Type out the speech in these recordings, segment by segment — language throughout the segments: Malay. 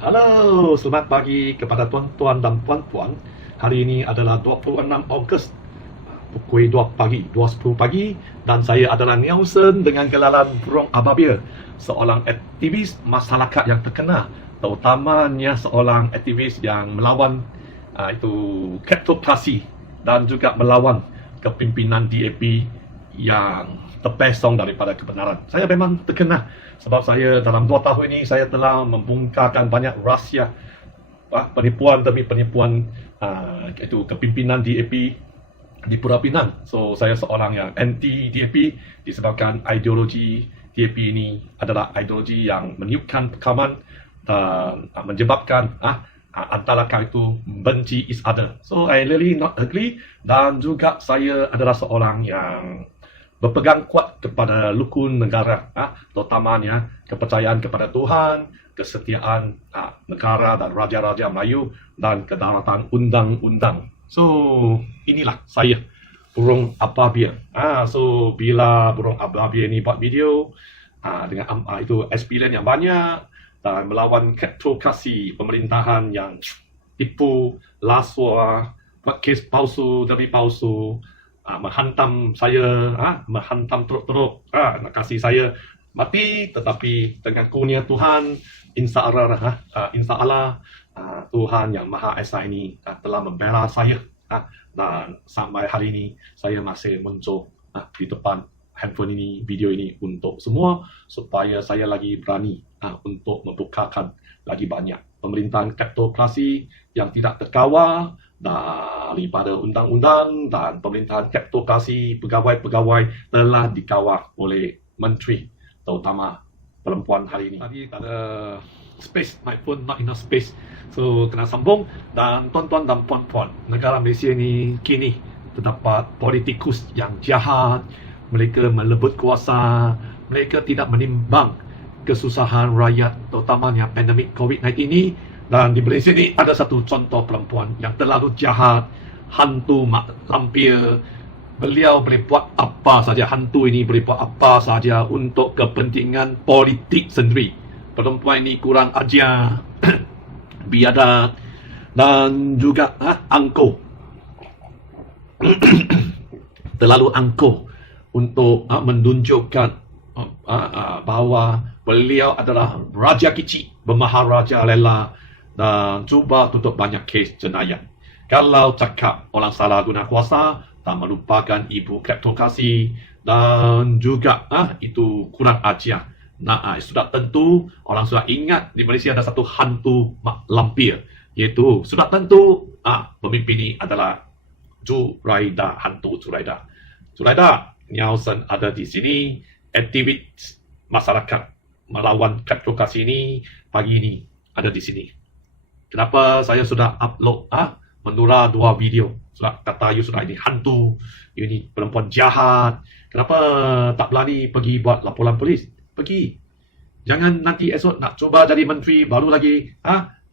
Halo, selamat pagi kepada tuan-tuan dan puan-puan. Hari ini adalah 26 Ogos, pukul 2 pagi, 2:10 pagi, dan saya adalah Nelson dengan gelaran Burung Ababil, seorang aktivis masyarakat yang terkenal, terutamanya seorang aktivis yang melawan itu kleptokrasi dan juga melawan kepimpinan DAP yang terpesong daripada kebenaran. Saya memang terkenal sebab saya dalam 2 tahun ini saya telah membongkarkan banyak rahsia penipuan demi penipuan itu kepimpinan DAP di Pulau Pinang. So saya seorang yang anti DAP disebabkan ideologi DAP ini adalah ideologi yang meniupkan pekaman dan menyebabkan antara kau itu benci each other. So I really not agree, dan juga saya adalah seorang yang berpegang kuat kepada rukun negara, terutamanya kepercayaan kepada Tuhan, kesetiaan negara dan raja-raja Melayu, dan kedaulatan undang-undang. So inilah saya, Burung Ababil. So bila Burung Ababil ini buat video dengan itu experience yang banyak dan melawan kleptokrasi pemerintahan yang tipu, rasuah, buat kes palsu demi palsu, menghantam saya, menghantam teruk-teruk, nak kasih saya mati, tetapi dengan kurnia Tuhan, insya Allah, Tuhan yang Maha Esa ini telah membela saya, dan sampai hari ini saya masih muncul di depan handphone ini, video ini untuk semua, supaya saya lagi berani untuk membukakan lagi banyak pemerintahan kleptokrasi yang tidak terkawal daripada undang-undang, dan pemerintahan kleptokrasi pegawai-pegawai telah dikawal oleh menteri, terutama perempuan hari ini. Tadi ada space, my phone not enough space, so kena sambung. Dan tuan-tuan dan puan-puan, negara Malaysia ini kini terdapat politikus yang jahat. Mereka melebut kuasa, mereka tidak menimbang kesusahan rakyat, terutamanya pandemik COVID-19 ini. Dan di Malaysia ini ada satu contoh perempuan yang terlalu jahat, hantu mak lampir. Beliau boleh buat apa saja, hantu ini boleh buat apa saja untuk kepentingan politik sendiri. Perempuan ini kurang ajar, biadab, dan juga angkuh. Terlalu angkuh untuk menunjukkan bahawa beliau adalah raja kecil, bermaharaja lela, dan cuba tutup banyak kes jenayah. Kalau cakap orang salah guna kuasa, tak melupakan ibu kleptokrasi, dan juga itu kurang ajar. Sudah tentu orang sudah ingat di Malaysia ada satu hantu mak lampir, iaitu sudah tentu pemimpin ini adalah Zuraida, hantu Zuraida. Zuraida, Nelson ada di sini, aktivis masyarakat melawan kleptokrasi ini pagi ini ada di sini. Kenapa saya sudah upload menura 2 video? Sudah kata you sudah ini hantu, you ini perempuan jahat. Kenapa tak berani pergi buat laporan polis? Pergi. Jangan nanti esok nak cuba jadi menteri baru lagi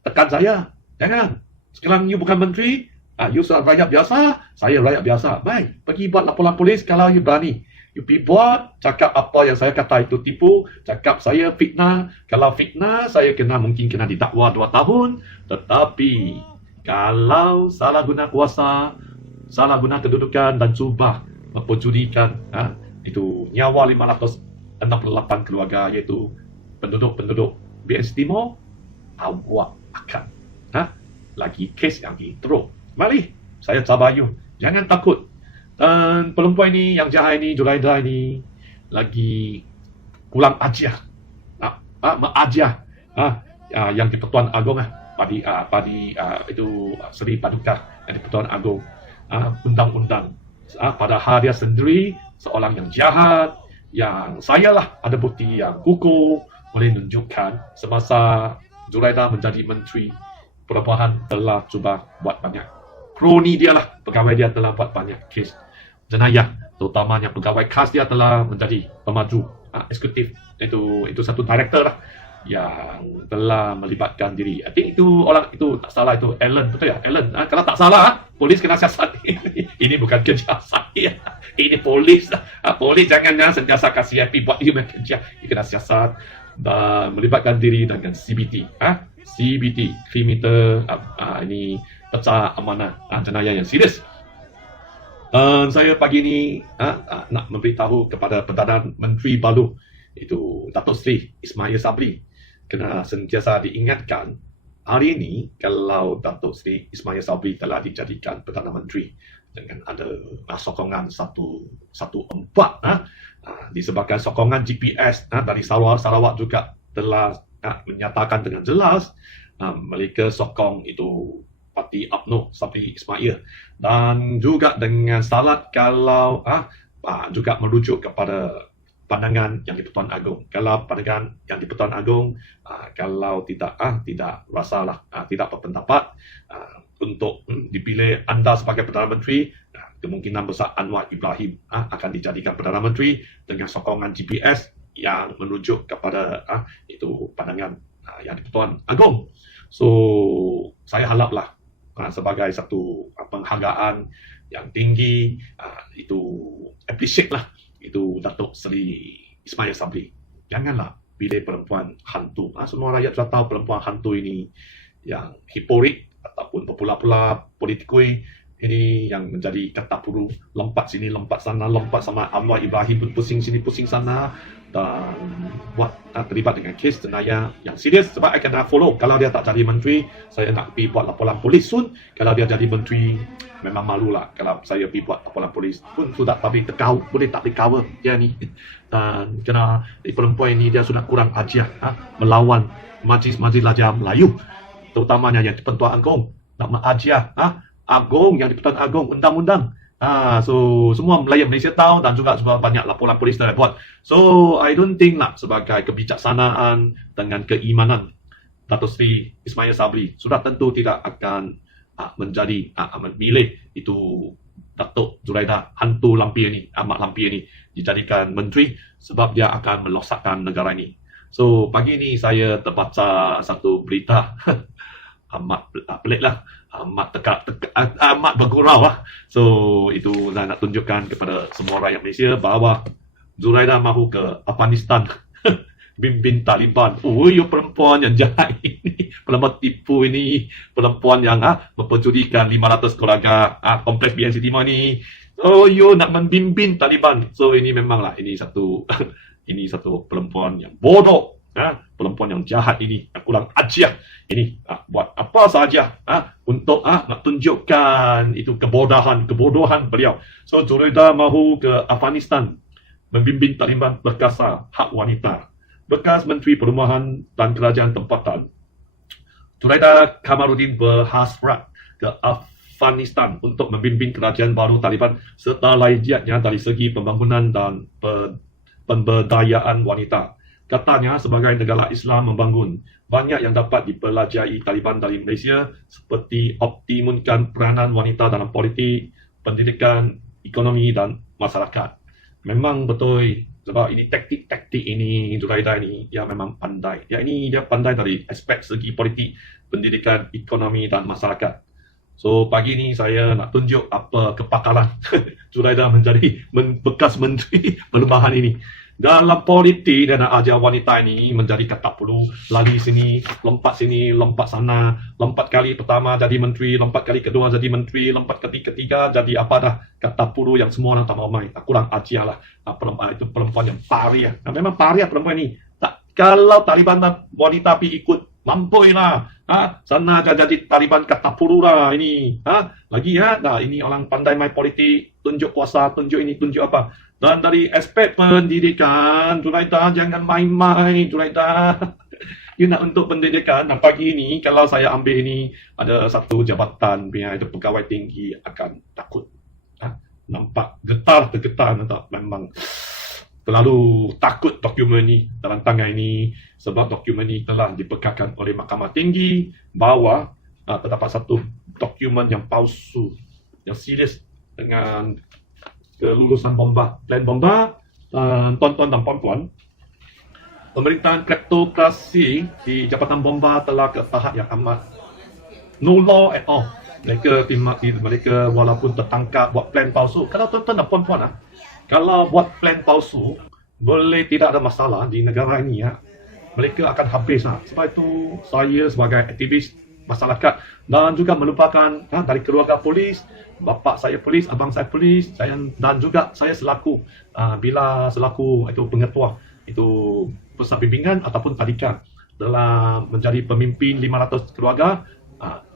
tekan saya. Jangan. Sekarang you bukan menteri, you sudah rakyat biasa, saya rakyat biasa. Baik, pergi buat laporan polis kalau you berani. You pergi buat, cakap apa yang saya kata itu tipu, cakap saya fitnah. Kalau fitnah, saya mungkin kena didakwa 2 tahun. Tetapi kalau salah guna kuasa, salah guna kedudukan, dan cuba memperjudikan itu nyawa 568 keluarga, iaitu penduduk-penduduk BNC Timur, awak akan lagi kes yang teruk. Mari, saya cabar you, jangan takut. Dan perempuan ini yang jahat ini, Zuraida ini, lagi kurang ajar, mengajar yang di Pertuan Agong, itu Seri Paduka yang di Pertuan Agong, undang-undang. Padahal dia sendiri seorang yang jahat, yang saya lah ada bukti yang kukuh boleh tunjukkan semasa Zuraida menjadi menteri perempuan telah cuba buat banyak. Kroni dia lah, pegawai dia telah buat banyak kes jenayah, terutamanya pegawai khas dia telah menjadi pemaju eksekutif, itu satu director lah yang telah melibatkan diri. I think itu orang itu tak salah, itu Ellen, betul ya Ellen? Kalau tak salah, polis kena siasat. Ini bukan kerja saya, ini polis. Polis jangan sentiasa kasih IP buat dia kerja, dia kena siasat dan melibatkan diri dengan CBT. CBT, kriminal ini pecah amanah jenayah yang serius. Dan saya pagi ini nak memberitahu kepada Perdana Menteri baru itu Datuk Seri Ismail Sabri kena sentiasa diingatkan hari ini kalau Datuk Seri Ismail Sabri telah dijadikan Perdana Menteri dengan ada sokongan 114 disebabkan sokongan GPS dari Sarawak juga telah menyatakan dengan jelas mereka sokong itu parti UMNO Sabri Ismail, dan juga dengan syarat kalau juga merujuk kepada pandangan Yang di-Pertuan Agong. Kalau pandangan Yang di-Pertuan Agong kalau tidak rasalah tidak berpendapat untuk dipilih anda sebagai Perdana Menteri, kemungkinan besar Anwar Ibrahim akan dijadikan Perdana Menteri dengan sokongan GPS yang merujuk kepada itu pandangan Yang di-Pertuan Agong. So saya haraplah sebagai satu penghargaan yang tinggi itu appreciate lah itu Datuk Seri Ismail Sabri. Janganlah pilih perempuan hantu. Semua rakyat sudah tahu perempuan hantu ini yang hiporit ataupun popular-popular politikui ini yang menjadi kata puru, lompat sini, lompat sana, lompat sama Anwar Ibrahim pun pusing sini, pusing sana, dan buat terlibat dengan kes jenayah yang serius. Sebab saya kena follow. Kalau dia tak jadi menteri, saya nak pergi buat laporan polis soon. Kalau dia jadi menteri, memang malulah kalau saya pergi buat laporan polis pun sudah tapi terkau, boleh tak recover dia ni. Dan kena perempuan ini dia sudah kurang ajar melawan majlis-majlis Raja Melayu, terutamanya Yang di-Pertuan Agong. Nak mengajar Agong, Yang di-Pertuan Agong, undang-undang. So semua rakyat Malaysia tahu, dan juga banyak laporan polis telah buat. So I don't think sebagai kebijaksanaan dengan keimanan Datuk Seri Ismail Sabri sudah tentu tidak akan menjadi memilih itu Datuk Zuraida hantu lampi ini, Ahmad Lampi ini dijadikan menteri, sebab dia akan melosakkan negara ini. So pagi ini saya terbaca satu berita amat pelik lah, amat bergurau lah. So itu saya nak tunjukkan kepada semua rakyat Malaysia bahawa Zuraida mahu ke Afghanistan pimpin Taliban. You perempuan yang jahat ini, perempuan tipu ini, perempuan yang memperjudikan 500 keluarga kompleks BNC Timur ni. So you nak membimbing Taliban. So ini memanglah ini satu ini satu perempuan yang bodoh, perempuan yang jahat ini, kurang ajar ini, buat apa saja untuk nak tunjukkan itu kebodohan beliau. So Zuraida mahu ke Afghanistan membimbing Taliban berkasa hak wanita. Bekas Menteri Perumahan dan Kerajaan Tempatan Zuraida Kamaluddin berhasrat ke Afghanistan untuk membimbing kerajaan baru Taliban serta lajiatnya dari segi pembangunan dan pemberdayaan wanita. Katanya sebagai negara Islam membangun, banyak yang dapat dipelajari Taliban dari Malaysia seperti optimumkan peranan wanita dalam politik, pendidikan, ekonomi dan masyarakat. Memang betul, sebab ini taktik-taktik ini Zuraida ini dia memang pandai. Dia pandai dari aspek segi politik, pendidikan, ekonomi dan masyarakat. So pagi ini saya nak tunjuk apa kepakaran Zuraida menjadi bekas menteri perubahan ini. Dalam politik dia nak ajar wanita ini menjadi kata pulu, lari sini, lompat sana, lompat kali pertama jadi menteri, lompat kali kedua jadi menteri, lompat ketiga jadi apa dah, kata pulu yang semua orang tak mau main. Kurang ajar lah perempuan itu, perempuan yang pariah. Memang pariah perempuan ini. Kalau Taliban wanita pergi ikut, mampu lah. Sana jadi Taliban kata pulu lah ini. Lagi ini orang pandai main politik, tunjuk kuasa, tunjuk ini, tunjuk apa. Dan dari aspek pendidikan, Zuraida jangan main-main, Zuraida. You nak untuk pendidikan, pagi ini kalau saya ambil ini ada satu jabatan itu pegawai tinggi akan takut. Nampak tergetar, memang terlalu takut dokumen ini dalam tangan ini, sebab dokumen ini telah dipekarkan oleh Mahkamah Tinggi bahawa terdapat satu dokumen yang palsu, yang serius dengan kelulusan bomba, plan bomba. Tuan-tuan dan puan-puan, pemerintahan kleptokrasi di Jabatan Bomba telah ke tahap yang amat no law at all. Mereka walaupun tertangkap buat plan palsu. Kalau tuan-tuan dan puan-puan, kalau buat plan palsu boleh tidak ada masalah di negara ini mereka akan habis lah. Sebab itu saya sebagai aktivis masyarakat dan juga melupakan dari keluarga polis, bapa saya polis, abang saya polis, saya dan juga saya selaku bila selaku itu pengetua itu pusat bimbingan ataupun talikan dalam menjadi pemimpin 500 keluarga.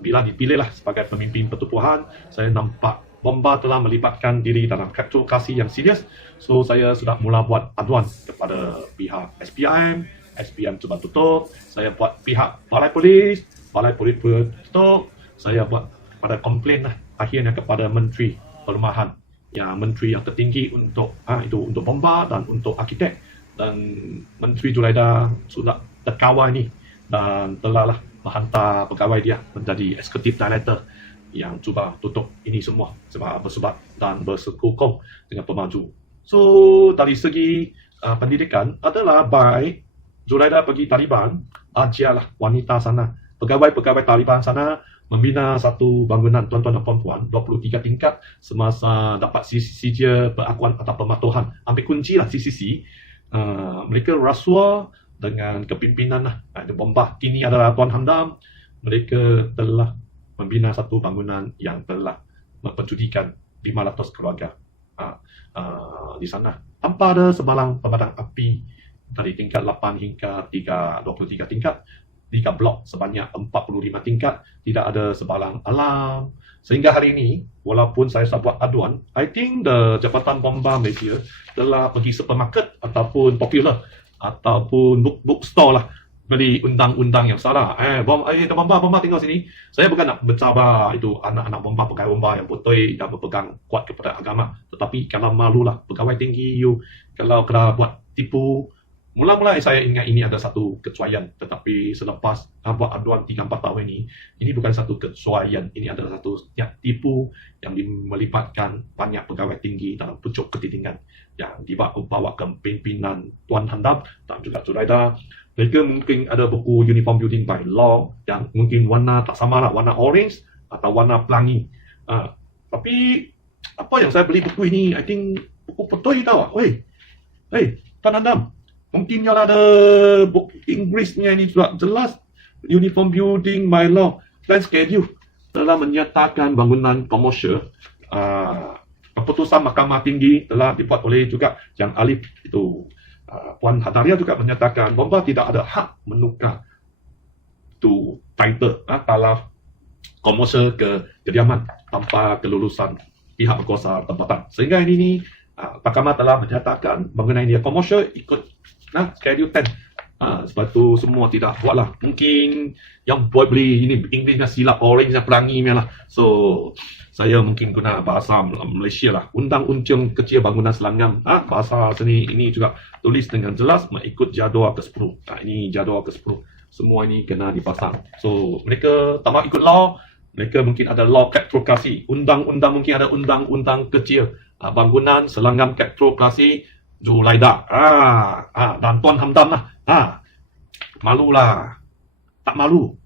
Bila dipilihlah sebagai pemimpin pertubuhan, saya nampak bomba telah melibatkan diri dalam kasus yang serius. So saya sudah mula buat aduan kepada pihak SPM cuba tutup. Saya buat pihak balai polis tutup. Saya buat pada komplain lah akhirnya kepada Menteri Perumahan, yang menteri yang tertinggi untuk itu untuk bomba dan untuk arkitek, dan Menteri Zulaida sudah terkawal ni dan telah menghantar pegawai dia menjadi executive director yang cuba tutup ini semua sebab dan bersekukuh dengan pemaju. So dari segi pendidikan adalah baik Zulaida pergi Taliban, ajarlah wanita sana, pegawai-pegawai Taliban sana membina satu bangunan tuan-tuan dan puan-puan 23 tingkat semasa dapat sijil pengakuan atau pematuhan. Ambil kunci lah CCC. Mereka rasuah dengan kepimpinan bomba. Kini adalah Tuan Hamdam. Mereka telah membina satu bangunan yang telah mempencudikan 500 keluarga di sana tanpa ada sebalang pemadam api dari tingkat 8 hingga 23 tingkat, 3 blok sebanyak 45 tingkat, tidak ada sebalang alarm. Sehingga hari ini, walaupun saya buat aduan, I think the Jabatan Bomba Malaysia telah pergi supermarket ataupun popular ataupun bookstore lah, beli undang-undang yang salah. Bomba tinggal sini. Saya bukan nak mencabar itu anak-anak bomba, pegawai bomba yang betul dan berpegang kuat kepada agama. Tetapi kalau malulah pegawai tinggi you, kalau kena buat tipu. Mula-mula saya ingat ini ada satu kecuaian, tetapi selepas buat aduan 3-4 tahun ini bukan satu kecuaian, ini adalah satu tipu yang melibatkan banyak pegawai tinggi dalam pucuk ketinggian yang dibawa ke pimpinan Tuan Handam dan juga Zulaida. Mereka mungkin ada buku Uniform Building by Law yang mungkin warna tak sama lah, warna orange atau warna pelangi. Tapi apa yang saya beli buku ini, I think buku betul tau. Tuan Handam, mungkin yang ada buku Inggrisnya ini sudah jelas. Uniform Building by Law dan Schedule telah menyatakan bangunan komersial. Keputusan Mahkamah Tinggi telah dibuat oleh juga Yang Alif itu. Puan Hadaria juga menyatakan bomba tidak ada hak menukar itu title talaf komersial ke kediaman tanpa kelulusan pihak berkuasa tempatan. Sehingga ini Mahkamah telah menyatakan bangunan ini komersial ikut Schedule 10. Sebab tu semua tidak buatlah. Mungkin yang buat beli ini Englishnya silap, orange pelangi lah. So saya mungkin guna bahasa Malaysia lah. Undang-undang kecil bangunan selangam. Bahasa seni ini juga tulis dengan jelas mengikut jadual ke-10. Ini jadual ke-10. Semua ini kena dipasang. So mereka tak mau ikut law. Mereka mungkin ada law kaptrokrasi. Undang-undang mungkin ada undang-undang kecil. Bangunan selangam kaptrokrasi Zulaida. Dan Tuan Hamdam lah. Malulah. Tak malu.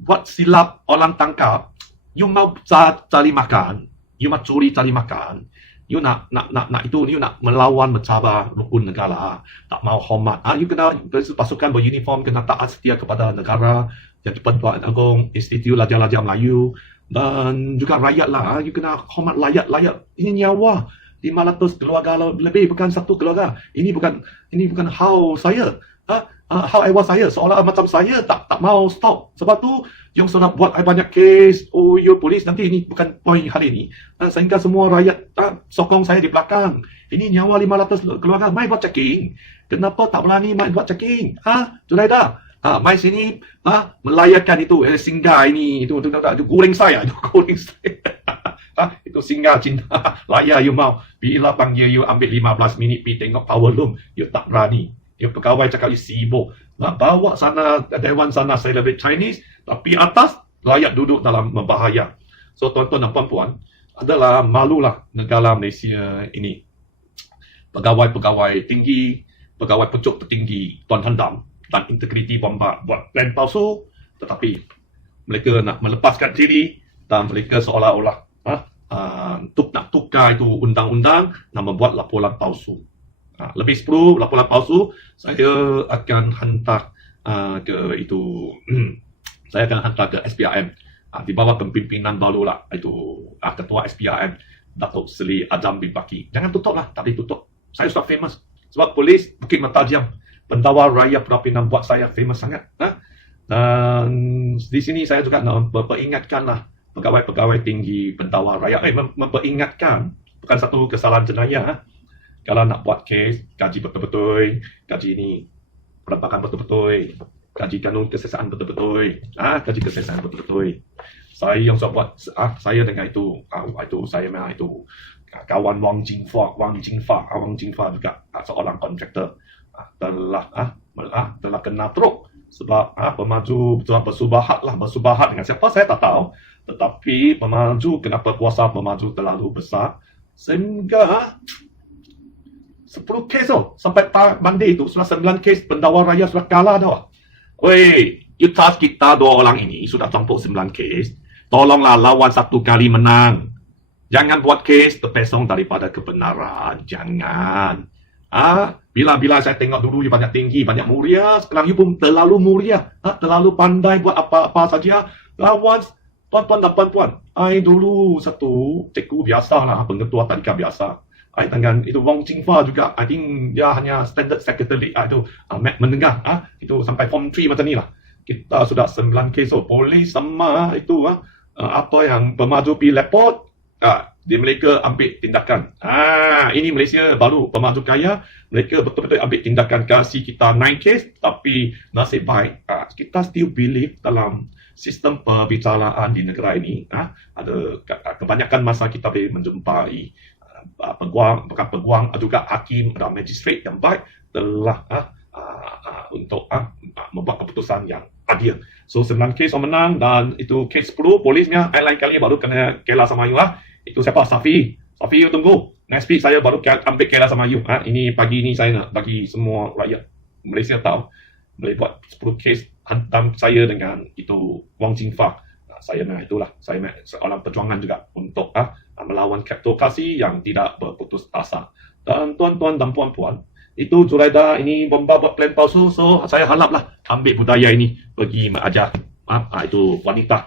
Buat silap orang tangkap. You mau cari makan. You mau cari makan. You nak itu, you nak melawan mencabar rukun negara. Tak mau hormat. You kena pasukan beruniform kena taat setia kepada negara. Yang Pertuan Agong, Institut Raja-Raja Melayu. Dan juga rakyat lah. You kena hormat rakyat. Ini nyawa 500 keluarga lebih, bukan satu keluarga. Ini bukan how saya. How I was saya. Seolah macam saya tak mau stop. Sebab tu yang sudah buat banyak kes. You polis nanti ini bukan poin hari ini. Sehingga semua rakyat sokong saya di belakang. Ini nyawa 500 keluarga. Mai buat checking. Kenapa tak berani mai buat checking? Zulaida. Mai sini melayarkan itu singgah ini itu goreng saya. Itu goreng saya. Itu singgah cinta. Layar you mau. Bila panggil you ambil 15 minit pergi tengok power room. You tak berani. You pegawai cakap you sibuk. Bawa sana Dewan sana celebrate Chinese. Tapi atas rakyat duduk dalam membahaya. So tuan-tuan dan puan-puan, adalah malulah negara Malaysia ini. Pegawai-pegawai tinggi, pegawai pucuk tertinggi Tuan Handam dan integriti bomba buat plan palsu. Tetapi mereka nak melepaskan diri dan mereka seolah-olah nak tukar itu undang-undang, nak membuat laporan palsu. Lebih 10 laporan palsu, saya akan hantar ke itu saya akan hantar ke SPRM di bawah kepimpinan barulah itu ketua SPRM Datuk Seri Azam bin Baki. Jangan tutup lah, tak boleh tutup. Saya sudah famous sebab polis Bukit Mentajam, Pendawar Raya Perapinan buat saya famous sangat. Dan di sini saya juga nak memperingatkanlah pegawai-pegawai tinggi Pendawar Raya, memperingatkan bukan satu kesalahan jenayah. Kalau nak buat kes, gaji betul-betul, gaji ini perambakan betul-betul, gaji kanun kesesaan betul-betul, gaji kesesaan betul-betul. Saya yang buat, saya dengan itu saya memang itu kawan Wang Jingfa juga seorang kontraktor telah kena teruk sebab pemaju telah bersubahat dengan siapa saya tak tahu, tetapi pemaju kenapa kuasa pemaju terlalu besar sehingga 10 kes sampai mandi itu sudah 9 kes Pendawar Raya sudah kalah dah. Weh, kita 2 orang ini sudah campur 9 kes. Tolonglah lawan 1 kali menang. Jangan buat kes terpesong daripada kebenaran. Jangan. Bila saya tengok dulu you banyak tinggi, banyak muria, sekarang you pun terlalu muria, terlalu pandai buat apa-apa saja. Lawan tuan-tuan dan puan-puan. Dulu satu cikgu biasalah, pengetua tadika biasa. Dengan itu Wang Jingfa juga, I think dia hanya standard secretary itu mendengar itu sampai form 3 macam ni lah. Kita sudah 9 kes polis sama itu apa yang pemaju pi lepot di Malaysia ambil tindakan. Ini Malaysia baru pemaju kaya, mereka betul-betul ambil tindakan kasih kita 9 kes, tapi nasib baik kita still believe dalam sistem perbicaraan di negara ini. Ada kebanyakan masa kita boleh menjumpai peguam juga hakim dan magistrate yang baik telah untuk membuat keputusan yang adil. So 9 kes menang dan itu kes 10 polisnya lain kali baru kena kela sama you lah. Itu siapa? Safi you tunggu. Next week saya baru ambil kela sama you. Ini pagi ni saya nak bagi semua rakyat Malaysia tahu boleh buat 10 kes hantam saya dengan itu Wang Jingfa. Saya memang itulah, saya seorang perjuangan juga untuk melawan kleptokrasi yang tidak berputus asa. Dan tuan-tuan dan puan-puan, itu Zuraida ini bomba buat plan palsu, so saya haraplah ambil budaya ini pergi mengajar itu wanita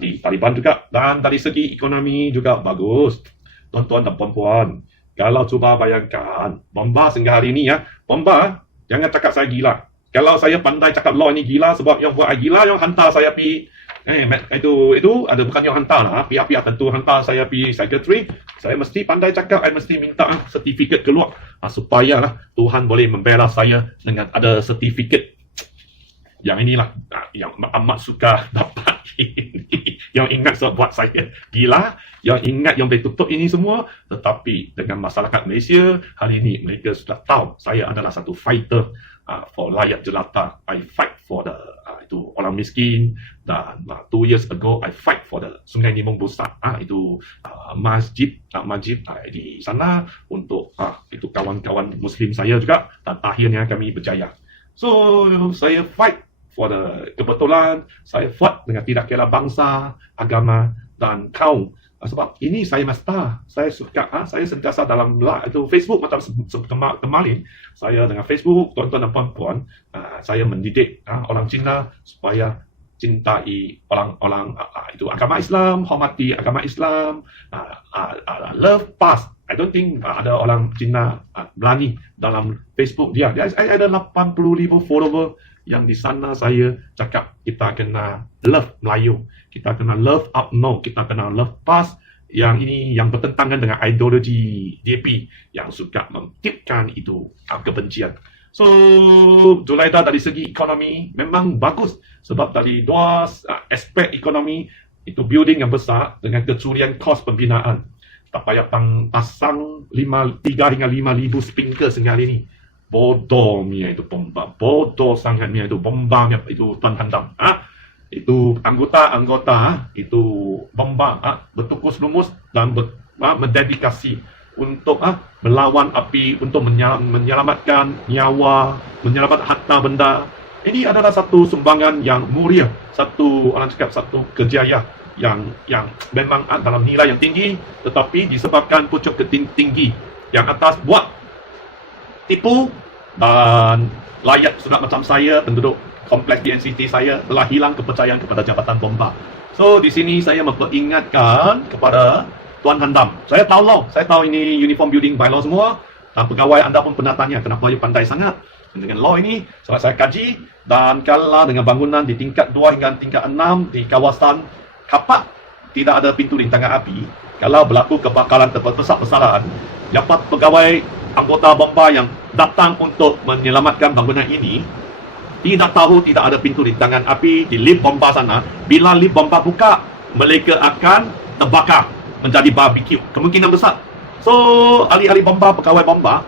di Taliban juga. Dan dari segi ekonomi juga bagus. Tuan-tuan dan puan-puan, kalau cuba bayangkan bomba sehingga hari ini bomba, jangan cakap saya gila. Kalau saya pandai cakap law ini gila sebab yang buat gila yang hantar saya pergi itu ada bukan yang hantar lah, pihak-pihak tentu hantar saya pergi secretary, saya mesti pandai cakap, saya mesti minta sertifikat keluar supaya lah Tuhan boleh membela saya dengan ada sertifikat. Yang inilah yang amat suka dapat ini. Yang ingat buat saya gila, yang ingat yang boleh tutup ini semua. Tetapi dengan masyarakat Malaysia hari ini, mereka sudah tahu saya adalah satu fighter for rakyat jelata. I fight for the itu orang miskin. Dan 2 years ago I fight for the Sungai Nimong Besar, itu masjid di sana untuk itu kawan-kawan Muslim saya juga, dan akhirnya kami berjaya. So saya fight for the kebetulan, saya fight dengan tidak kira bangsa, agama dan kaum. Sebab ini saya master, saya suka, saya sentiasa dalam itu Facebook macam kemarin, saya dengan Facebook, tuan-tuan dan puan-puan, saya mendidik orang Cina supaya cintai orang itu agama Islam, hormati agama Islam, love past. I don't think ada orang Cina berani dalam Facebook dia. Saya ada 80,000 follower yang di sana saya cakap kita kena love Melayu, kita kena love UMNO, kita kena love PAS. Yang ini yang bertentangan dengan ideologi DAP yang suka memtipkan itu kebencian. So Zulaida dari segi ekonomi memang bagus sebab dari 2 aspek ekonomi itu building yang besar dengan kecurian kos pembinaan. Tak payah pasang 3 hingga 5,000 sprinkler sehari ini. Bodohnya itu bomba, bodoh sangatnya itu bomba itu tuan handam. Itu anggota itu bomba bertukus lumus dan mendedikasi untuk melawan api, untuk menyelamatkan nyawa, menyelamatkan harta benda. Ini adalah satu sumbangan yang mulia, satu kejayaan yang memang dalam nilai yang tinggi, tetapi disebabkan pucuk tinggi yang atas buat tipu dan layak sudah macam saya, penduduk kompleks BNCT saya telah hilang kepercayaan kepada Jabatan Bomba. So di sini saya memperingatkan kepada Tuan Handam. Saya tahu ini uniform building bylaw semua, dan pegawai anda pun pernah tanya kenapa you pandai sangat dengan law ini. So saya kaji, dan kalau dengan bangunan di tingkat 2 hingga tingkat 6 di kawasan kapak tidak ada pintu rintangan api, kalau berlaku kebakaran besar-besaran, dapat pegawai anggota bomba yang datang untuk menyelamatkan bangunan ini tidak tahu tidak ada pintu rintangan api di lift bomba sana. Bila lift bomba buka, mereka akan terbakar menjadi barbecue, kemungkinan besar. So ahli-ahli bomba, pegawai bomba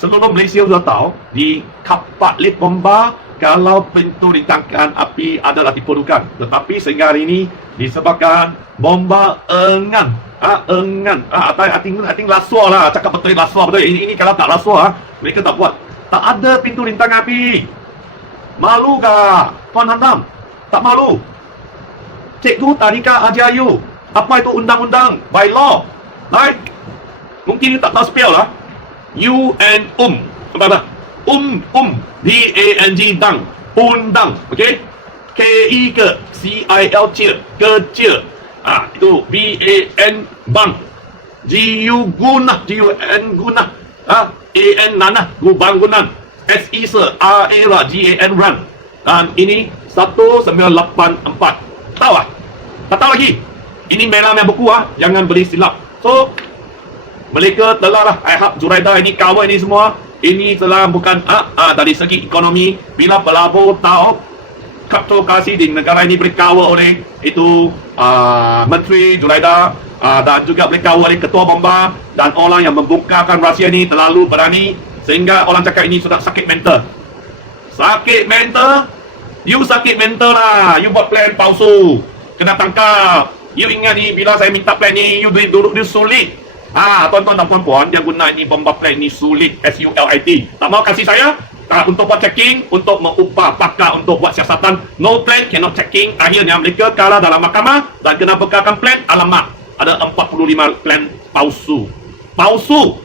seluruh Malaysia sudah tahu, di kapak lift bomba kalau pintu rintangan api adalah diperlukan. Tetapi sehingga hari ini disebabkan bomba enggan, I think laswa lah, cakap betul laswa betul. Ini kalau tak laswa, mereka tak buat. Tak ada pintu rintangan api. Malu kah Tuan Handam? Tak malu? Cikgu tadika ajar you apa itu undang-undang, by law, right? Mungkin you tak tahu spell lah. U and apa? D-A-N-G, dang, undang, okay? K-I ke C-I-L, kecil. Itu B-A-N, bang. G-U, guna, G-U-N, guna. A-N, nanah, bangunan. S-I, R-A, G-A-N, run. Dan ini 1984. Tahu lah? Tak tahu lagi? Ini merah buku jangan beli silap. So, mereka telah lah, I harap Zuraida ini cover ini semua. Ini telah bukan dari segi ekonomi. Bila pelabur tahu kriptokrasi di negara ini boleh cover oleh itu Menteri Zuraida, dan juga boleh cover oleh Ketua Bomba, dan orang yang membongkarkan rahsia ini terlalu berani sehingga orang cakap ini sudah sakit mental. Sakit mental? You sakit mental lah. You buat plan palsu, kena tangkap. You ingat ni, bila saya minta plan ni, you duduk di sulit. Tuan-tuan dan puan-puan yang guna ini bomba plan ni sulit, S-U-L-I-T. Tak mau kasih saya untuk buat checking, untuk mengupah pakar untuk buat siasatan. No plan, cannot checking. Akhirnya mereka kalah dalam mahkamah dan kena bekalkan plan. Alamak, ada 45 plan palsu. Palsu,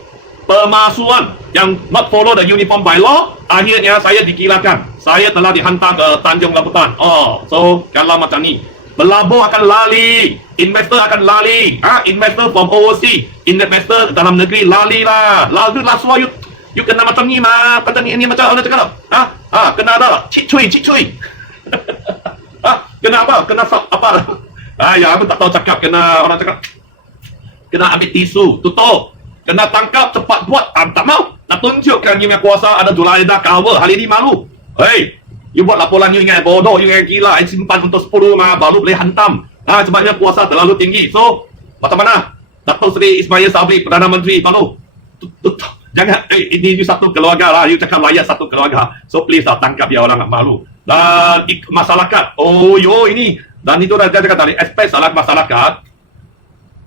pemalsuan yang not follow the uniform bylaw. Akhirnya saya dikilakan. Saya telah dihantar ke Tanjung Rambutan. So kalau macam ni, pelabur akan lari, investor akan lari, investor from overseas, investor dalam negeri lari lah. Lalu semua you kena macam ni mah, kata ni macam orang cakap, kena ada cik cuy. Kena apa? Kena apa? Ya aku tak tahu cakap, kena orang cakap, kena ambil tisu, tutup, kena tangkap, cepat buat. Tak mau, nak tunjukkan you punya kuasa ada Zuraida cover. Hari ini malu. Hey, you buat laporan, you ingat bodoh, you ingat gila, you simpan untuk 10 baru boleh hantam. Sebabnya kuasa terlalu tinggi. So, macam mana? Datuk Seri Ismail Sabri, Perdana Menteri, malu. Jangan, ini you satu keluarga lah, you cakap rakyat satu keluarga. So, please lah, tangkap dia orang malu. Dan masyarakat, ini. Dan itu dah cakap dari aspek salah masyarakat.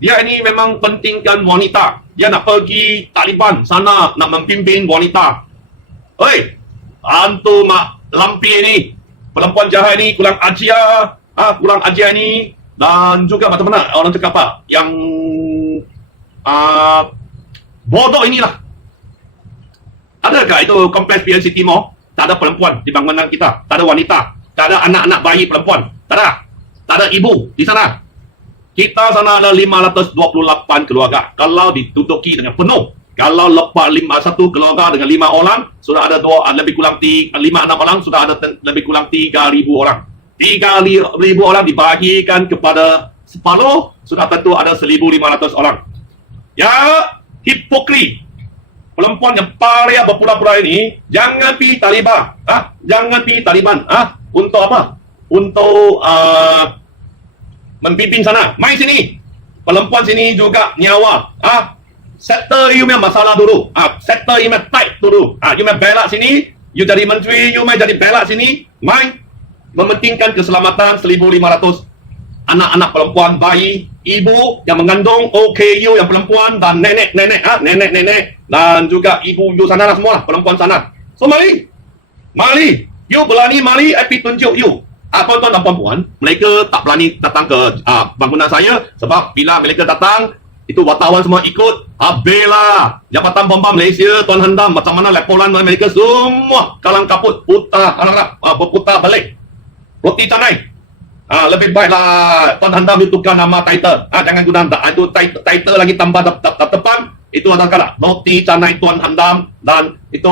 Dia ini memang pentingkan wanita. Dia nak pergi Taliban sana, nak memimpin wanita. Hei, hantu mak lampi ini, perempuan jahat ini kurang ajar, ini. Dan juga macam mana orang cakap apa, yang bodoh inilah. Adakah itu kompleks PNCT Mall tak ada perempuan di bangunan kita, tak ada wanita, tak ada anak-anak bayi perempuan, tak ada ibu di sana. Kita sana ada 528 keluarga. Kalau ditutuki dengan penuh, kalau lepas satu keluarga dengan 5 orang, sudah ada lebih kurang 5-6 orang, sudah ada lebih kurang 3,000 orang. 3,000 orang dibagikan kepada separuh, sudah tentu ada 1,500 orang. Ya, hipokrit. Perempuan yang paling berpura-pura ini, jangan pergi Taliban. Jangan pergi Taliban. Untuk apa? Untuk memimpin sana. Main sini. Perempuan sini juga nyawa. Settle you punya masalah dulu. Settle you punya tight dulu. You punya belak sini. You jadi menteri, you punya jadi belak sini. Main. Mementingkan keselamatan 1,500 anak-anak perempuan, bayi, ibu yang mengandung, OKU yang perempuan, dan nenek, dan juga ibu you sana lah semua lah, perempuan sana. So mari, you berani mari, I tunjuk you. Tuan-tuan dan puan-puan, mereka tak berani datang ke bangunan saya, sebab bila mereka datang, Itu wartawan semua ikut. Habislah. Jabatan Bomba Malaysia, Tuan Hendam, macam mana laporan Amerika, semua kalang kabut, berputar balik. Roti canai. Lebih baiklah Tuan Hendam itu tukar nama title. Jangan guna itu title lagi tambah depan. Itu adalah Roti Canai Tuan Hendam, dan itu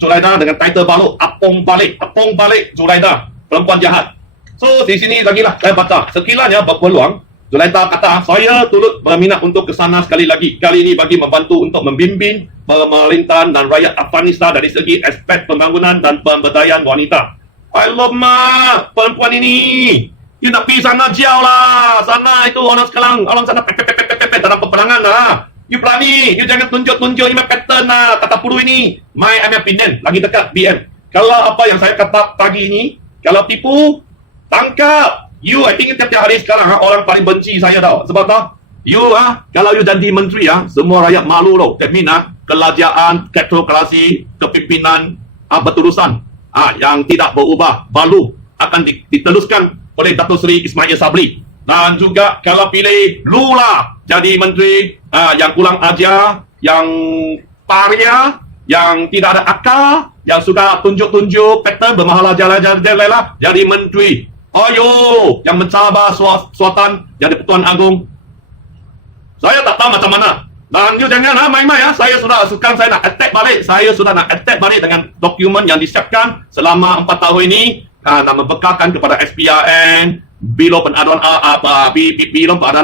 Zulaida dengan title baru Apong balik Zulaida, perempuan jahat. So di sini lagi lah saya baca sekiranya berpeluang, Zulaida kata saya turut berminat untuk ke sana sekali lagi. Kali ini bagi membantu untuk membimbing pemerintahan dan rakyat Afghanistan dari segi aspek pembangunan dan pemberdayaan wanita. Alamak, perempuan ini, you nak pergi sana jauh lah. Sana itu orang sekarang, orang sana dalam peperangan lah. You berani, you jangan tunjuk-tunjuk email pattern lah. Kata puru ini, my opinion, lagi dekat BM. Kalau apa yang saya kata pagi ini, kalau tipu, tangkap. You, I think tiap-tiap hari sekarang orang paling benci saya tau. Sebab tau, you kalau you jadi menteri semua rakyat malu tau. That mean kerajaan, kleptokrasi, kepimpinan berterusan yang tidak berubah, baru akan diteruskan oleh Datuk Seri Ismail Sabri. Dan juga kalau pilih Lula jadi menteri yang kurang ajar, yang paria, yang tidak ada akal, yang suka tunjuk-tunjuk pattern bermahala jalan-jalan lah, jadi menteri. Ayo, yang mencabar suatan jadi Pertuan Agong. Saya tak tahu macam mana. Dan you jangan main-main saya sudah saya nak attack balik. Saya sudah nak attack balik dengan dokumen yang disiapkan selama 4 tahun ini, nak membekalkan kepada SPRN, Biro Pengaduan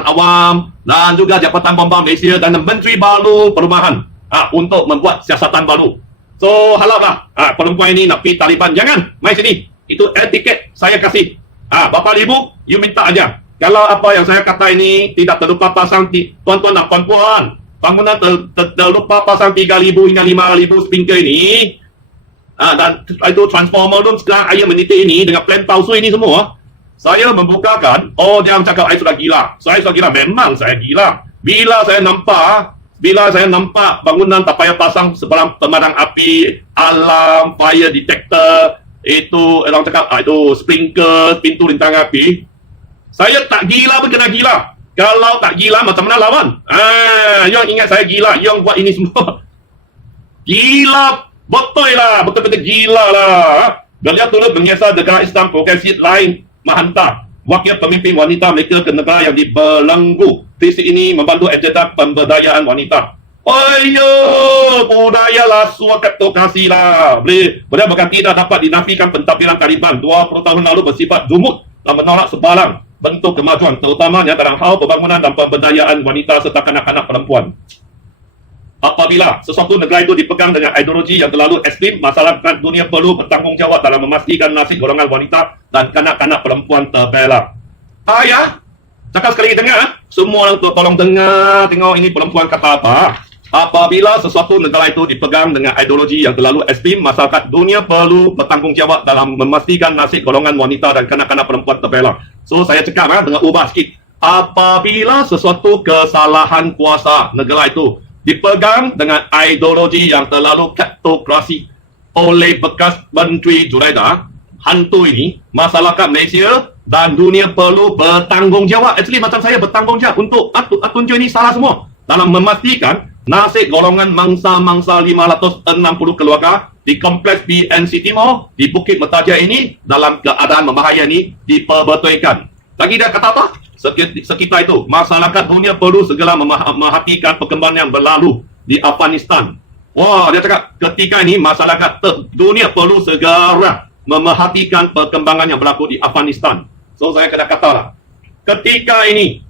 Awam, dan juga Jabatan Bomba Malaysia dan Menteri Baru Perumahan untuk membuat siasatan baru. So haraplah perempuan ini nak pergi Taliban, jangan main sini. Itu etiket saya kasih. Bapa ibu, you minta aja. Kalau apa yang saya kata ini tidak terlupa pasang tuan-tuan dan puan-puan, bangunan terlupa pasang 3,000 hingga 5,000 sprinkler ini, dan itu transformer room sekarang air menitik ini dengan plan palsu ini semua. Saya membukakan, dia cakap saya sudah gila. Saya sudah gila, memang saya gila. Bila saya nampak bangunan tak payah pasang sebarang pemadam api, alarm, fire detector, itu orang cakap itu sprinkler, pintu rintang api. Saya tak gila pun kena gila. Kalau tak gila macam mana lawan? Yang ingat saya gila, yang buat ini semua. Gila, betul lah, betul-betul gila lah. Beliau turut mengesah negara Islam progresif lain menghantar wakil pemimpin wanita mereka ke negara yang dibelenggu. Visi ini membantu agenda pemberdayaan wanita. Ayo, budaya lah, suatu kleptokrasi lah. Beliau bahkan tidak dapat dinafikan pentadbiran Taliban 20 tahun lalu bersifat jumud dan menolak sebarang bentuk kemajuan, terutamanya dalam hal pembangunan dan pemberdayaan wanita serta kanak-kanak perempuan. Apabila sesuatu negara itu dipegang dengan ideologi yang terlalu ekstrim, masyarakat dunia perlu bertanggungjawab dalam memastikan nasib golongan wanita dan kanak-kanak perempuan terbela. Ya, cakap sekali dengar, semua orang tolong dengar, tengok ini perempuan kata apa. Apabila sesuatu negara itu dipegang dengan ideologi yang terlalu ekstrim, masyarakat dunia perlu bertanggungjawab dalam memastikan nasib golongan wanita dan kanak-kanak perempuan terbela. So saya cakap dengan ubah sikit. Apabila sesuatu kesalahan kuasa negara itu dipegang dengan ideologi yang terlalu kleptokrasi oleh bekas Menteri Zulaida, hantu ini, masyarakat Malaysia dan dunia perlu bertanggungjawab. Actually macam saya bertanggungjawab untuk tunjuk ini salah semua dalam memastikan nasib golongan mangsa-mangsa 560 keluarga di kompleks BNC Timur di Bukit Mertajak ini dalam keadaan membahaya ini diperbetulkan. Lagi dia kata apa? Sekitar itu, masyarakat dunia perlu segera memerhatikan perkembangan yang berlalu di Afghanistan. Wah, dia cakap ketika ini masyarakat dunia perlu segera memerhatikan perkembangan yang berlaku di Afghanistan. So saya kena kata lah, ketika ini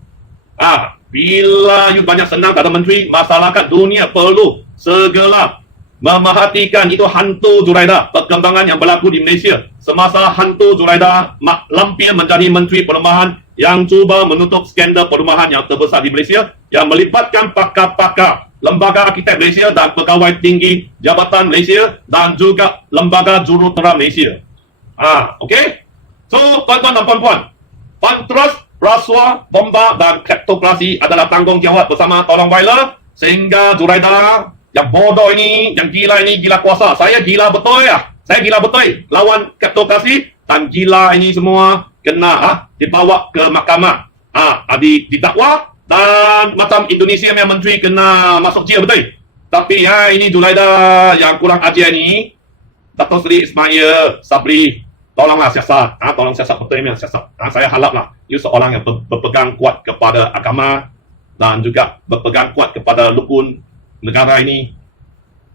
bila you banyak senang kata menteri, masyarakat dunia perlu segera memerhatikan itu hantu Zulaida, perkembangan yang berlaku di Malaysia semasa hantu Zulaida lampir menjadi Menteri Perumahan yang cuba menutup skandal perumahan yang terbesar di Malaysia yang melibatkan pakar-pakar Lembaga Arkitek Malaysia dan Pegawai Tinggi Jabatan Malaysia dan juga Lembaga Jurutera Malaysia. Okey? So, tuan-tuan dan puan-puan, pantras, rasuah, bomba dan kleptokrasi adalah tanggungjawab bersama tolong bailer sehingga Zulaida yang bodoh ini, yang gila ini, gila kuasa. Saya gila betul ya. Saya gila betul lawan kleptokrasi dan gila ini semua kena dibawa ke mahkamah. Didakwa Dan macam Indonesia punya menteri kena masuk jail betul. Tapi ya ini Julaidah yang kurang ajar ni, Dato' Seri Ismail Sabri, tolonglah siasat, tolong siasat betul ni siasat. Saya haraplah you seorang yang berpegang kuat kepada agama dan juga berpegang kuat kepada rukun negara ini.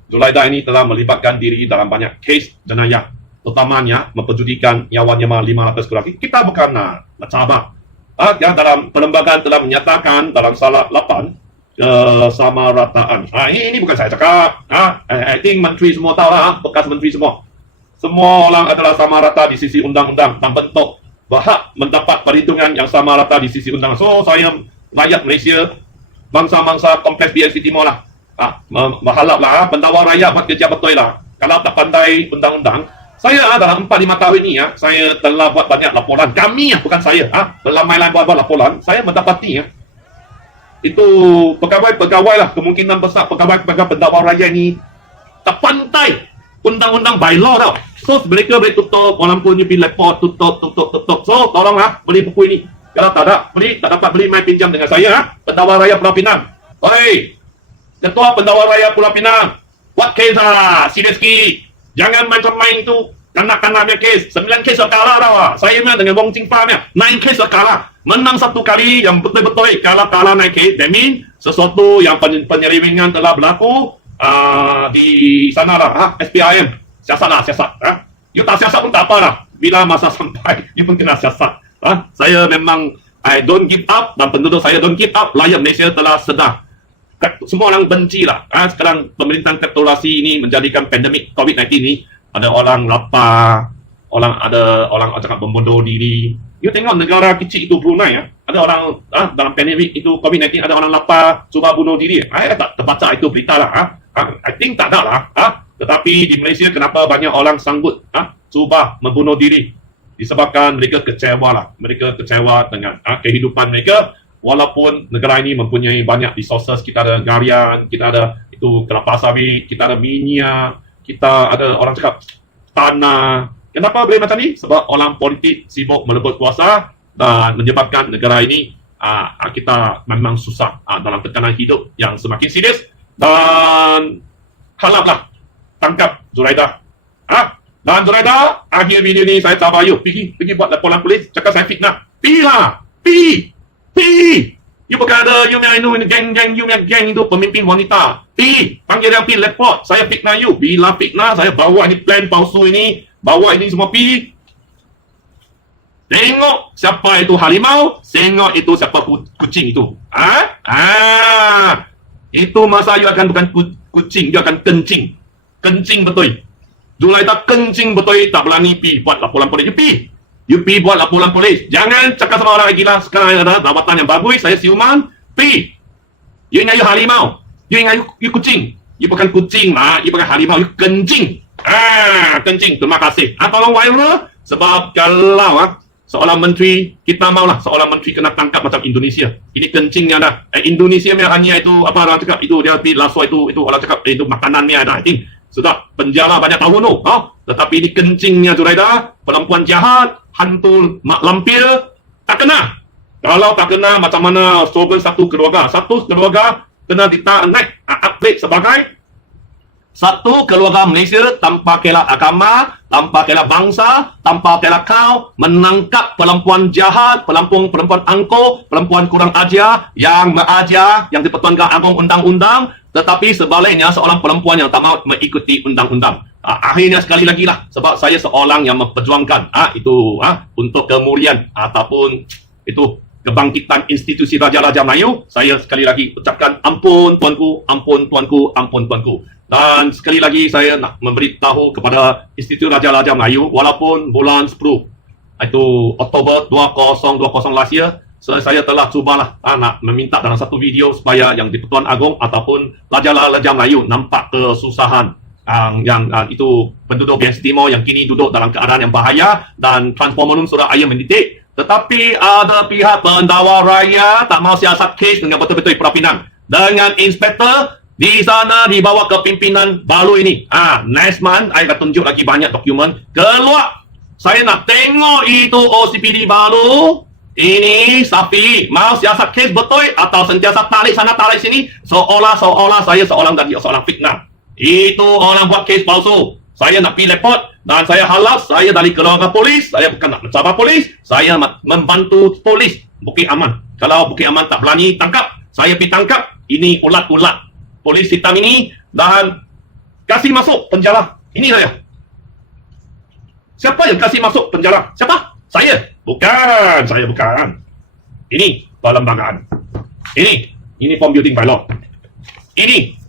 Julaidah ini telah melibatkan diri dalam banyak kes jenayah, terutamanya memperjudikan nyawa 500 lelaki. Kita bukan nak cabar. Yang dalam perlembagaan telah menyatakan dalam salah 8 kesamarataan. Ini bukan saya cakap. I think menteri semua tahu lah, bekas menteri semua. Semua orang adalah sama rata di sisi undang-undang dan bentuk berhak mendapat perlindungan yang sama rata di sisi undang. So saya rakyat Malaysia, bangsa-bangsa kompleks BNC Timur lah, berharaplah pendakwa rakyat buat kerja betul lah. Kalau tak pandai undang-undang, saya dalam 4-5 tahun ini saya telah buat banyak laporan. Kami bukan saya, ramai lain buat laporan. Saya mendapati itu pegawai-pegawai lah, kemungkinan besar pegawai-pegawai pendakwa rakyat ini tak pandai undang-undang by law tau. So mereka boleh tutup, walaupun you pergi lapor, tutup. So tolonglah beli buku ini. Kalau tak dapat beli, mai pinjam dengan saya, pendakwa rakyat Pulau Pinang. Oi, Ketua Pendakwa Rakyat Pulau Pinang, buat kes serius sikit. Jangan macam main tu, kanak-kanak punya kes. 9 kes kalah tau. Saya punya dengan Wong Ching Pa punya 9 kes kalah. Menang 1 kali yang betul-betul kalah naik kes. That mean sesuatu yang penyelewengan telah berlaku di sana lah. SPIM. Siasat. You tak siasat pun tak apa lah. Bila masa sampai, you pun kena siasat. Saya memang, I don't give up, dan penduduk saya don't give up. Rakyat Malaysia telah sedar. Semua orang benci lah. Sekarang pemerintahan kapitulasi ini menjadikan pandemik COVID-19 ini, ada orang lapar, ada orang cakap membunuh diri. You tengok negara kecil itu Brunei ada orang dalam pandemik itu COVID-19, ada orang lapar cuba bunuh diri. Saya tak terbaca itu berita lah. I think tak ada lah. Tetapi di Malaysia kenapa banyak orang sanggup cuba membunuh diri? Disebabkan mereka kecewa lah. Mereka kecewa dengan kehidupan mereka. Walaupun negara ini mempunyai banyak resources, kita ada galian, kita ada itu kelapa sawit, kita ada minyak, kita ada orang cakap tanah. Kenapa boleh macam ni? Sebab orang politik sibuk merebut kuasa dan menyebabkan negara ini kita memang susah dalam tekanan hidup yang semakin serius. Dan haraplah tangkap Julaidah. Dan Julaidah, akhir video ni saya cabar you, pergi buat laporan polis, cakap saya fitnah. Pergi. You bukan ada, you punya geng itu pemimpin wanita. Panggil yang pergi lapor, saya fitnah you. Bila fitnah, saya bawa ini plan palsu ini, bawa ini semua pergi. Tengok siapa itu harimau, tengok itu siapa kucing itu. Itu masa you akan bukan kucing, you akan kencing. Kencing betul. Julaidah kencing betul, tak berani pergi buat laporan polis. You pergi buat laporan polis. Jangan cakap sama orang gila. Sekarang ada jabatan yang bagus. Saya siuman. Pergi. You ingat you harimau. You ingat you kucing. You bukan kucing lah. You bukan harimau. You kencing. Kencing. Terima kasih. Tolong viral. Sebab kalau seorang menteri, kita maulah seorang menteri kena tangkap macam Indonesia. Ini kencingnya dah. Indonesia punya hanya itu, apa orang cakap, itu dia pergi laso itu orang cakap, itu makanannya dah. I think sudah penjara banyak tahun tu. Tetapi ini kencingnya Julaidah, perempuan jahat, hantu mak lampir, tak kena. Kalau tak kena, macam mana slogan satu keluarga kena naik upgrade sebagai satu keluarga Malaysia tanpa kira agama, tanpa kira bangsa, tanpa kira kau menangkap perempuan jahat, perempuan angkuh, perempuan kurang ajar, yang mengajar, yang dipertuankan agung undang-undang, tetapi sebaliknya seorang perempuan yang tak mahu mengikuti undang-undang. Akhirnya sekali lagi lah, sebab saya seorang yang memperjuangkan untuk kemuliaan ataupun itu kebangkitan institusi Raja-Raja Melayu, saya sekali lagi ucapkan ampun tuanku, ampun tuanku, ampun tuanku. Dan sekali lagi saya nak memberitahu kepada Institut Raja-Raja Melayu, walaupun bulan 10 itu Oktober 2020 last year, saya telah cubalah nak meminta dalam satu video supaya yang di-Pertuan Agong ataupun Raja-Raja Melayu nampak kesusahan yang itu penduduk BNC Timur yang kini duduk dalam keadaan yang bahaya dan transformer sudah air mendidik. Tetapi ada pihak pendakwa rakyat tak mahu siasat kes dengan betul-betul Pulau Pinang. Dengan inspektor di sana dibawa ke pimpinan baru ini. Next month, saya akan tunjuk lagi banyak dokumen. Keluar. Saya nak tengok itu OCPD baru. Ini Safi mau siasat kes betul atau sentiasa tarik sana tarik sini seolah saya seorang fitnah. Itu orang buat kes palsu. Saya nak pergi report dan saya halas, saya dari keluarga polis, saya bukan nak mencabar polis, saya membantu polis Bukit Aman. Kalau Bukit Aman tak berani tangkap, saya pergi tangkap. Ini ulat-ulat polis hitam ini dan kasih masuk penjara. Ini saya. Siapa yang kasih masuk penjara? Siapa? Saya. Bukan, saya bukan. Ini perlembagaan. Ini form building bylaw. Ini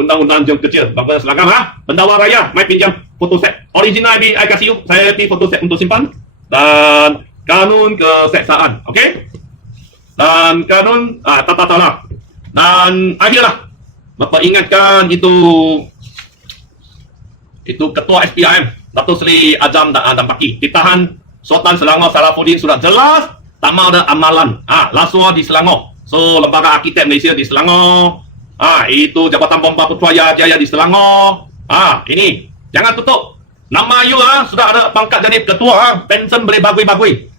undang-undang jam kecil, bangsa seragam Pendawa Raya, mai pinjam foto set. Original I kasih you, saya pilih foto set untuk simpan. Dan kanun keseksaan, okey? Dan kanun tata tata. Dan akhirlah Bapak ingatkan itu Ketua SPIM, Datuk Seri Azam dan Paki ditahan Sultan Selangor Sarafuddin sudah jelas tak mau ada amalan. Laswa di Selangor. So lembaga arkitek Malaysia di Selangor. Itu Jabatan Bomba Putrajaya Jaya di Selangor. Ini jangan tutup. Nama you sudah ada pangkat jadi ketua, pension boleh bagui-bagui.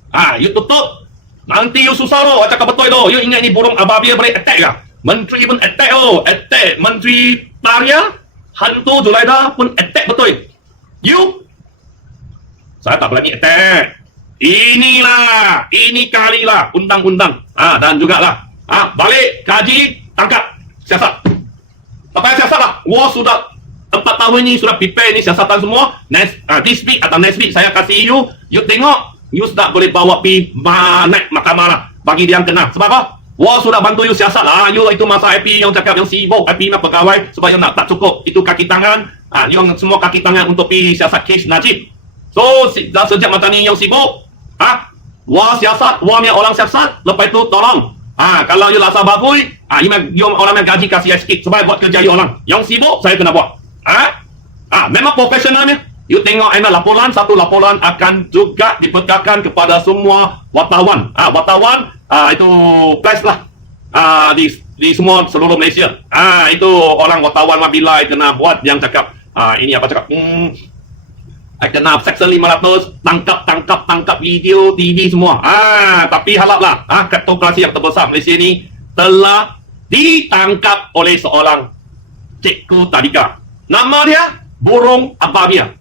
You tutup. Nanti you susah loh, cakap betul tu. You ingat ni burung ababil boleh attack ke? Menteri pun attack attack. Menteri Pelarian, hantu Julaidah pun attack betul. You, saya tak berani attack. Ini kalilah undang-undang. Dan juga lah. Balik, kaji, tangkap. Siasat. Tak payah siasat lah. Wah sudah 4 tahun ini sudah prepare ni siasatan semua. This week atau next week saya kasih you. You tengok. You sudah boleh bawa pergi naik mahkamah lah. Bagi dia yang kena. Sebab apa? Wah sudah bantu you siasat lah. You itu masa IP yang cakap yang sibuk. IP nak pegawai. Sebab yang nak tak cukup. Itu kaki tangan. Yang semua kaki tangan untuk pergi siasat kes Najib. So sejak macam ni yang sibuk. Wah siasat. Wah yang orang siasat. Lepas itu tolong. Kalau you laksa bagui, you orang yang gaji kasih sikit sebab buat kerja you orang. Yang sibuk, saya kena buat. Memang profesionalnya. You tengok satu laporan akan juga diperkakan kepada semua wartawan. Wartawan, itu press lah. Di semua seluruh Malaysia. Itu orang wartawan Mabila kena buat yang cakap, ini apa cakap, kena Section 500, tangkap video, TV semua. Tapi haraplah, kriptokrasi yang terbesar Malaysia ni telah ditangkap oleh seorang Cikgu Tadika. Nama dia Burung Ababia.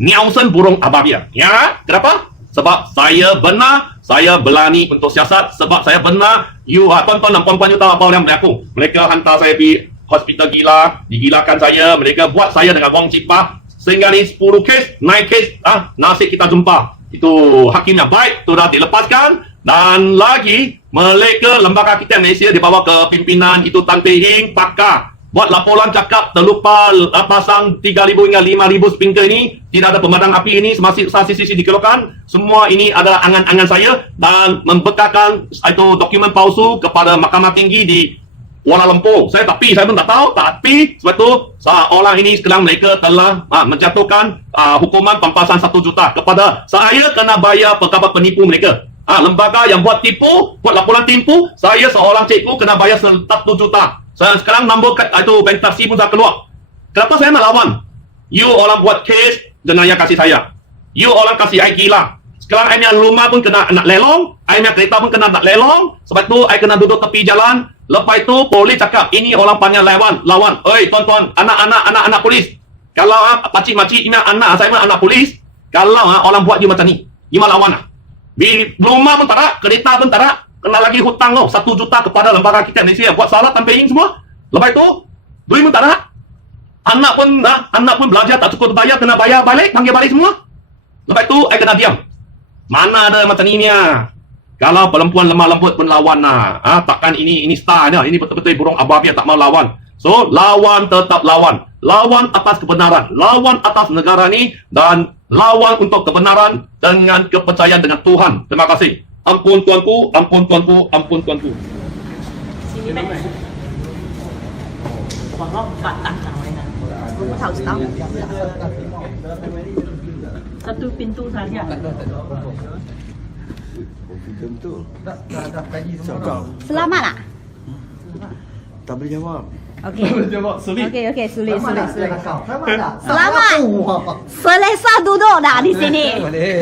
Nielsen Burung Ababia. Ya, kenapa? Sebab saya benar, saya berani untuk siasat. Sebab saya benar, you, tuan-tuan dan puan-puan, you tahu apa yang berlaku. Mereka hantar saya pergi hospital gila, digilakan saya, mereka buat saya dengan wang cipah. Sehingga ni 10 kes, naik kes, nasib kita jumpa. Itu hakimnya baik, sudah dilepaskan. Dan lagi, mereka lembaga kita Malaysia dibawa ke pimpinan itu Tan Pei Hing, pakar. Buat laporan cakap terlupa pasang 3,000 hingga 5,000 sprinkler ini. Tidak ada pemadam api ini, masih sisi dikeluarkan. Semua ini adalah angan-angan saya. Dan membekalkan itu dokumen palsu kepada Mahkamah Tinggi di Kuala Lumpur. Saya pun tak tahu. Tapi sebab itu orang ini sekarang mereka telah menjatuhkan hukuman pampasan 1 juta kepada saya kena bayar pejabat penipu mereka. Lembaga yang buat tipu, buat laporan tipu, saya seorang cikgu kena bayar 1 juta. Saya sekarang nombor itu bank taksi pun dah keluar. Kenapa saya nak lawan? You orang buat kes, jenayah kasih saya. You orang kasih I gila. Sekarang I punya rumah pun kena nak lelong, I punya kereta pun kena nak lelong. Sebab tu I kena duduk tepi jalan. Lepas itu polis cakap ini orang panggil lawan. Oi tuan-tuan, anak-anak polis. Kalau pakcik-makcik ini anak saya pun anak polis. Kalau orang buat you macam ni, you lawan lah. Rumah pun tak ada, kereta pun tak ada. Kena lagi hutang 1 juta kepada lembaga kita Malaysia buat salah Tan Pei Hing semua. Lepas itu duit pun tak ada. Anak pun belajar tak cukup bayar, kena bayar balik, panggil balik semua. Lepas itu I kena diam. Mana ada macam ni ni. Kalau perempuan lemah lembut pun lawan lah. Takkan ini star dah. Ini betul-betul burung ababia tak mau lawan. So, lawan tetap lawan. Lawan atas kebenaran. Lawan atas negara ni. Dan lawan untuk kebenaran dengan kepercayaan dengan Tuhan. Terima kasih. Ampun tuanku, ampun tuanku, ampun tuanku. Sini Mek. Wah, tak tahu ni. Tahu. Satu pintu saja. Betul. Selamat tak? Tak boleh jawab. Okey. Sulit. Okey, sulit. Selamat tak? Selamat. Selesa duduk dah di sini. Boleh.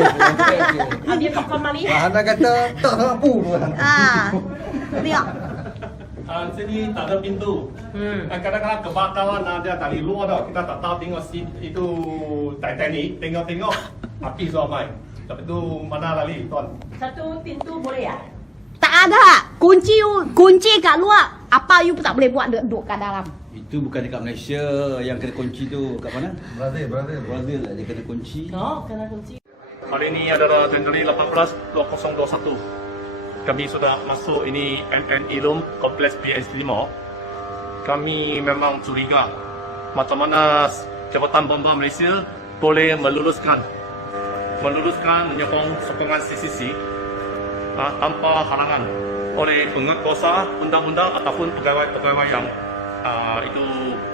Ambil popcorn mari. Anda kata tak mampu pun. Ah. Tengok. Sini tak ada pintu. Kadang-kadang kebakaran ada dari luar dah. Kita tak tahu tengok itu Titanic. Tengok api ramai. Tapi tu mana lagi tuan? Satu pintu boleh ya? Tak ada. Kunci kat luar. Apa you pun tak boleh buat duduk kat dalam. Itu bukan dekat Malaysia yang kena kunci tu. Kat mana? Brazil lah dia kena kunci. No, kena kunci. Hari ini adalah Januari 18, 2021. Kami sudah masuk ini MNE Room Kompleks BS5. Kami memang curiga macam mana Jabatan Bomba Malaysia boleh meluluskan menyokong sokongan CCC tanpa halangan oleh penguatkuasa undang-undang ataupun pegawai-pegawai yang itu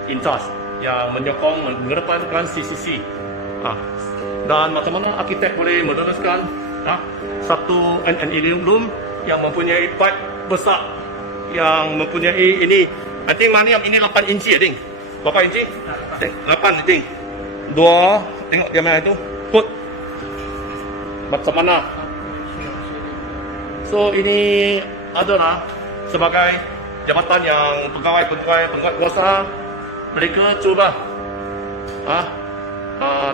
in charge yang menyokong mengedepankan CCC. Dan macam mana arkitek boleh meluluskan satu NNE room yang mempunyai pipe besar, yang mempunyai ini, I think mana ini 8 inci I think. Berapa inci? 8 I think. Dua, tengok dia mana itu. Put. Macam mana? So ini adalah sebagai jabatan yang pegawai-pegawai penguatkuasa, mereka cuba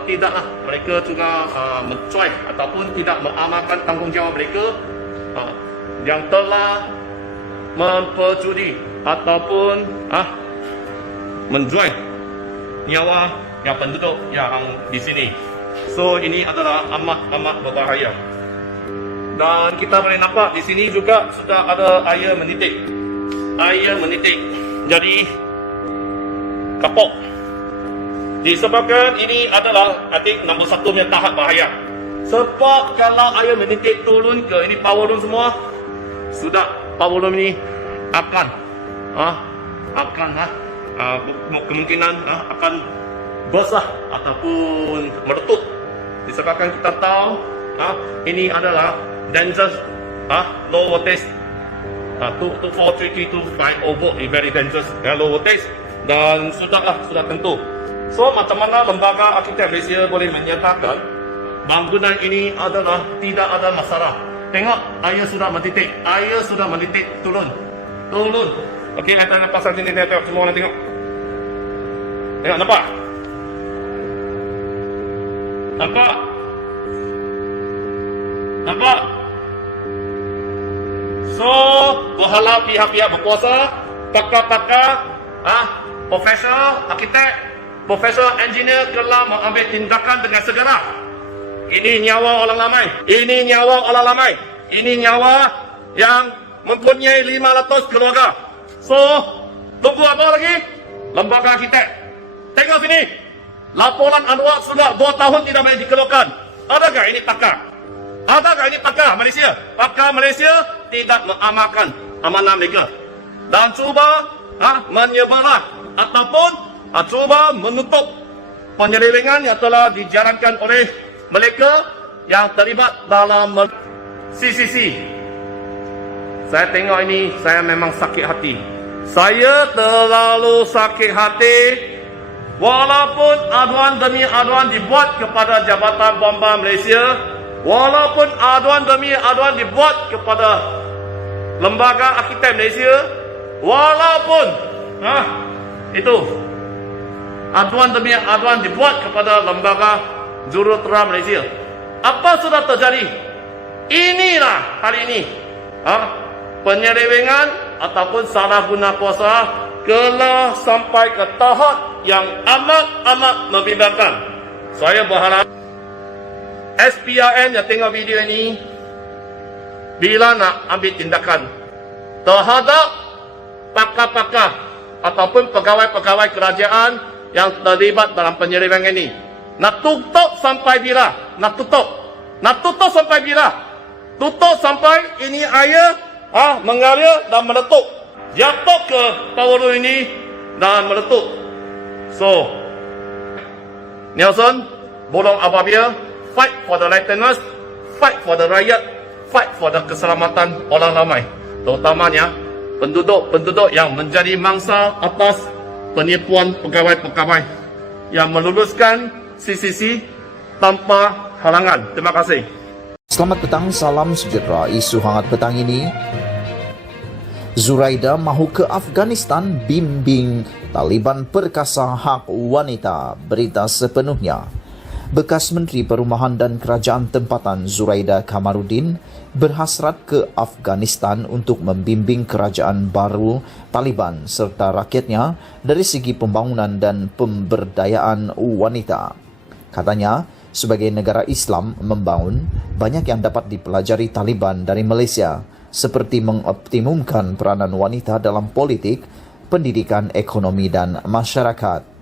tidaklah mereka juga mencuai ataupun tidak mengamalkan tanggungjawab mereka yang telah mempercuri ataupun menjual nyawa yang penduduk yang di sini. So ini adalah amat berbahaya. Dan kita boleh nampak di sini juga sudah ada air menitik. Jadi kapok. Disebabkan ini adalah I think nombor 1 punya tahap bahaya. Sebab kalau air menitik turun ke ini power room semua, sudah power room ini akan kemungkinan akan besar ataupun meletup. Disebabkan kita tahu ini adalah dangerous low voltage 24325 volt is very dangerous low voltage dan sudah tentu. So macam mana lembaga arkitek Malaysia boleh menyatakan bangunan ini adalah tidak ada masalah? Tengok air sudah menitik turun. Okey, kita pasal sini tengok semua orang tengok. Tengok nampak? So, berharap pihak-pihak berkuasa, pakar-pakar, profesor, arkitek, profesor engineer telah mengambil tindakan dengan segera. Ini nyawa orang ramai. Ini nyawa yang mempunyai 500 keluarga. So, tunggu apa lagi? Lembaga arkitek. Tengok sini. Laporan Anwar sudah 2 tahun tidak boleh dikeluarkan. Adakah ini pakar Malaysia? Pakar Malaysia tidak mengamalkan amanah mereka. Dan cuba menyebarlah ataupun cuba menutup penyelewengan yang telah dijalankan oleh mereka yang terlibat dalam CCC. Saya tengok ini, saya memang sakit hati. Saya terlalu sakit hati. Walaupun aduan demi aduan dibuat kepada Jabatan Bomba Malaysia, walaupun aduan demi aduan dibuat kepada Lembaga Arkitek Malaysia, walaupun itu aduan demi aduan dibuat kepada Lembaga Jurutera Malaysia, apa sudah terjadi? Inilah hari ini penyelewengan ataupun salah guna kuasa telah sampai ke tahap yang amat membimbangkan. Saya berharap SPRM yang tengok video ini bila nak ambil tindakan terhadap pakar-pakar ataupun pegawai-pegawai kerajaan yang terlibat dalam penyelewengan ini. Nak tutup sampai bila? Nak tutup sampai bila? Tutup sampai ini air mengalir dan meletup. Jatuh ke power room ini dan meletup. So, Nelson, Bolong Apabia, fight for the lieutenants, fight for the rakyat, fight for the keselamatan orang ramai. Terutamanya penduduk-penduduk yang menjadi mangsa atas penipuan pegawai-pegawai yang meluluskan CCC tanpa halangan. Terima kasih. Selamat petang, salam sejahtera. Isu hangat petang ini, Zuraida mahu ke Afghanistan bimbing Taliban perkasa hak wanita. Berita sepenuhnya. Bekas Menteri Perumahan dan Kerajaan Tempatan Zuraida Kamarudin berhasrat ke Afghanistan untuk membimbing kerajaan baru Taliban serta rakyatnya dari segi pembangunan dan pemberdayaan wanita. Katanya, sebagai negara Islam membangun, banyak yang dapat dipelajari Taliban dari Malaysia, seperti mengoptimumkan peranan wanita dalam politik, pendidikan, ekonomi dan masyarakat.